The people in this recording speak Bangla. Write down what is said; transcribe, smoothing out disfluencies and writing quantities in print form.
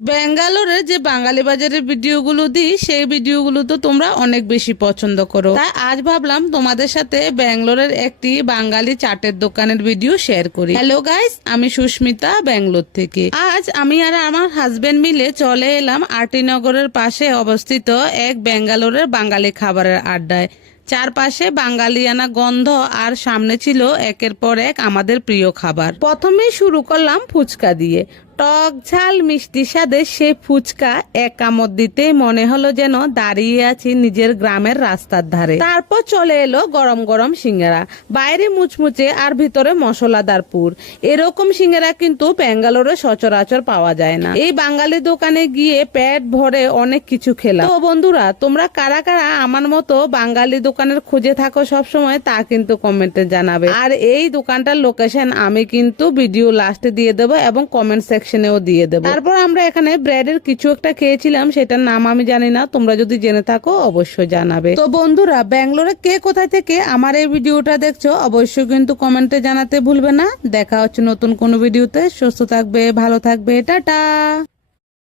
ব্যাঙ্গালোরের যে বাঙালি বাজারের ভিডিওগুলো দিই সেই ভিডিওগুলো তো তোমরা অনেক বেশি পছন্দ করো, তাই আজ ভাবলাম তোমাদের সাথে ব্যাঙ্গালোরের একটি বাঙালি চাটের দোকানের ভিডিও শেয়ার করি। হ্যালো গাইস, আমি সুস্মিতা ব্যাঙ্গালোর থেকে। আজ আমি আর আমার হাজবেন্ড মিলে চলে এলাম আরটিনগরের পাশে অবস্থিত এক ব্যাঙ্গালোরের বাঙালি খাবারের আড্ডায়। চারপাশে বাঙালিয়ানা গন্ধ আর সামনে ছিল একের পর এক আমাদের প্রিয় খাবার। প্রথমেই শুরু করলাম ফুচকা দিয়ে। টক ঝাল মিষ্টি স্বাদের সেই ফুচকা এক কামড় দিতেই মনে হলো যেন দাঁড়িয়ে আছি নিজের গ্রামের রাস্তার ধারে। তারপর চলে এলো গরম গরম সিঙ্গারা, বাইরে মুচমুচে আর ভিতরে মশলাদার পুর। এরকম সিঙ্গারা কিন্তু ব্যাঙ্গালোরে সচরাচর পাওয়া যায় না। এই বাঙালি দোকানে গিয়ে পেট ভরে অনেক কিছু খেলাম। তো বন্ধুরা, তোমরা কারা কারা আমার মতো বাঙালি দোকানের খুঁজে থাকো সবসময়, তা কিন্তু কমেন্টে জানাবে। আর এই দোকানটার লোকেশন আমি কিন্তু ভিডিও লাস্টে দিয়ে দেবো এবং কমেন্ট সেকশনেও দিয়ে দেবো। তারপর আমরা এখানে ব্রেডের কিছু একটা খেয়েছিলাম, সেটার নাম আমি জানি না, তোমরা যদি জেনে থাকো অবশ্যই জানাবে। তো বন্ধুরা, ব্যাঙ্গালোরে কে কোথায় থেকে আমার এই ভিডিওটা দেখছো অবশ্যই কিন্তু কমেন্টে জানাতে ভুলবে না। দেখা হচ্ছে নতুন কোনো ভিডিওতে। সুস্থ থাকবে, ভালো থাকবে, টাটা।